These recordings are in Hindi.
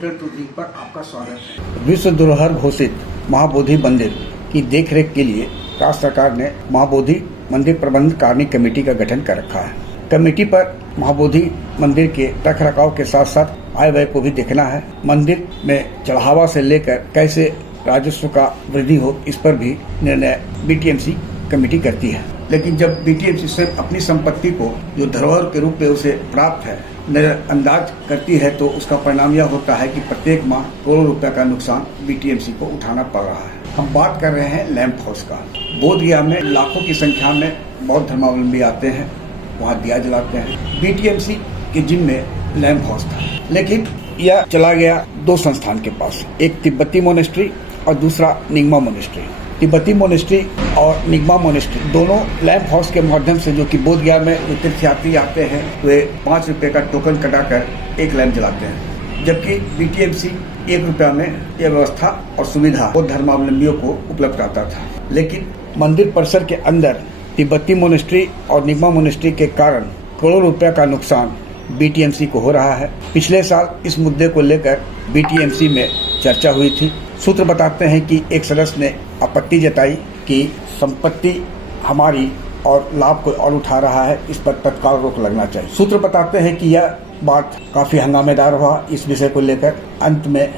होटल टूरिज्म पर आपका स्वागत है। विश्व धरोहर घोषित महाबोधि मंदिर की देखरेख के लिए राज्य सरकार ने महाबोधि मंदिर प्रबंध कार्य कमेटी का गठन कर रखा है। कमेटी पर महाबोधि मंदिर के रखरखाव के साथ साथ आय व्यय को भी देखना है। मंदिर में चढ़ावा से लेकर कैसे राजस्व का वृद्धि हो, इस पर भी निर्णय बीटीएमसी कमेटी करती है। लेकिन जब बीटीएमसी स्वयं अपनी संपत्ति को जो धरोहर के रूप में उसे प्राप्त है नजरअंदाज करती है, तो उसका परिणाम यह होता है कि प्रत्येक माह करोड़ों रुपए का नुकसान बीटीएमसी को उठाना पड़ रहा है। हम बात कर रहे हैं लैंप हाउस का। बोधगया में लाखों की संख्या में बौद्ध धर्मावलंबी आते हैं, वहाँ दिया जलाते हैं। बीटीएमसी के जिम में लैंप हाउस था, लेकिन यह चला गया दो संस्थान के पास, एक तिब्बती मोनेस्ट्री और दूसरा निगमा मोनेस्ट्री। तिब्बती मोनेस्ट्री और निगमा मोनेस्ट्री दोनों लैंप हाउस के माध्यम से, जो कि बोधगया में जो तीर्थयात्री आते हैं, वे 5 रुपए का टोकन कटाकर एक लैंप जलाते हैं, जबकि बीटीएमसी 1 रुपया में यह व्यवस्था और सुविधा बौद्ध धर्मावलंबियों को उपलब्ध कराता था। लेकिन मंदिर परिसर के अंदर तिब्बती मोनेस्ट्री और निगमा मोनेस्ट्री के कारण करोड़ों रुपए का नुकसान बीटीएमसी को हो रहा है। पिछले साल इस मुद्दे को लेकर बीटीएमसी में चर्चा हुई थी। सूत्र बताते हैं कि एक सदस्य ने आपत्ति जताई कि संपत्ति हमारी और लाभ कोई और उठा रहा है, इस पर तत्काल रोक लगना चाहिए। सूत्र बताते हैं कि यह बात काफी हंगामेदार हुआ। इस विषय को लेकर अंत में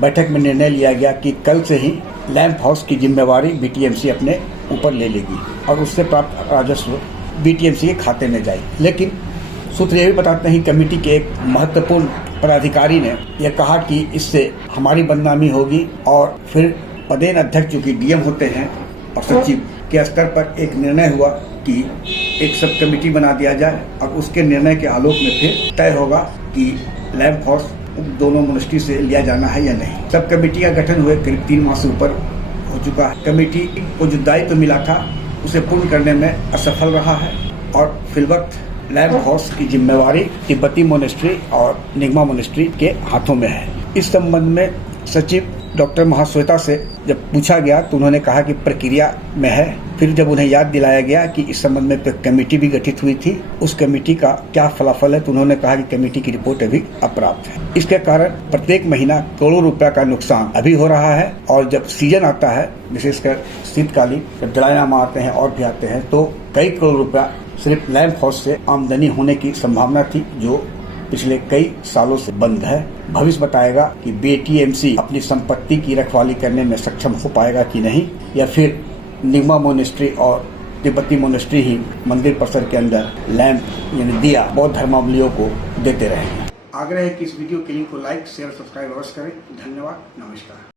बैठक में निर्णय लिया गया कि कल से ही लैंप हाउस की जिम्मेवारी बीटीएमसी अपने ऊपर ले लेगी और उससे प्राप्त राजस्व बीटीएमसी के खाते में जाएगी। लेकिन सूत्र यह भी बताते हैं कि कमेटी के एक महत्वपूर्ण पदाधिकारी ने यह कहा कि इससे हमारी बदनामी होगी, और फिर पदेन अध्यक्ष जो कि डीएम होते हैं और सचिव के स्तर पर एक निर्णय हुआ कि एक सब कमेटी बना दिया जाए और उसके निर्णय के आलोक में फिर तय होगा कि लैंप हाउस दोनों मोनेस्ट्री से लिया जाना है या नहीं। सब कमेटी का गठन हुए करीब 3 माह से ऊपर हो चुका है। कमेटी को जो दायित्व मिला था उसे पूर्ण करने में असफल रहा है और फिलवक्त लैंप हाउस की जिम्मेवारी तिब्बती मोनेस्ट्री और निगमा मोनेस्ट्री के हाथों में है। इस संबंध में सचिव डॉक्टर महाश्वेता से जब पूछा गया तो उन्होंने कहा कि प्रक्रिया में है। फिर जब उन्हें याद दिलाया गया कि इस संबंध में कमेटी भी गठित हुई थी, उस कमेटी का क्या फलाफल है, तो उन्होंने कहा कि कमेटी की रिपोर्ट अभी अप्राप्त है। इसके कारण प्रत्येक महीना करोड़ों रुपया का नुकसान अभी हो रहा है, और जब सीजन आता है, विशेषकर शीतकालीन जब दलाईनामा आते हैं और भी आते हैं, तो कई करोड़ रुपया सिर्फ लैंप हाउस से आमदनी होने की संभावना थी, जो पिछले कई सालों से बंद है। भविष्य बताएगा कि बीटीएमसी अपनी संपत्ति की रखवाली करने में सक्षम हो पाएगा कि नहीं, या फिर निगमा मोनेस्ट्री और तिब्बती मोनेस्ट्री ही मंदिर परिसर के अंदर लैंप यानी दिया बौद्ध धर्मावलंबियों को देते रहेंगे। आग्रह है कि इस वीडियो के लिंक को लाइक, शेयर, सब्सक्राइब अवश्य करें। धन्यवाद, नमस्कार।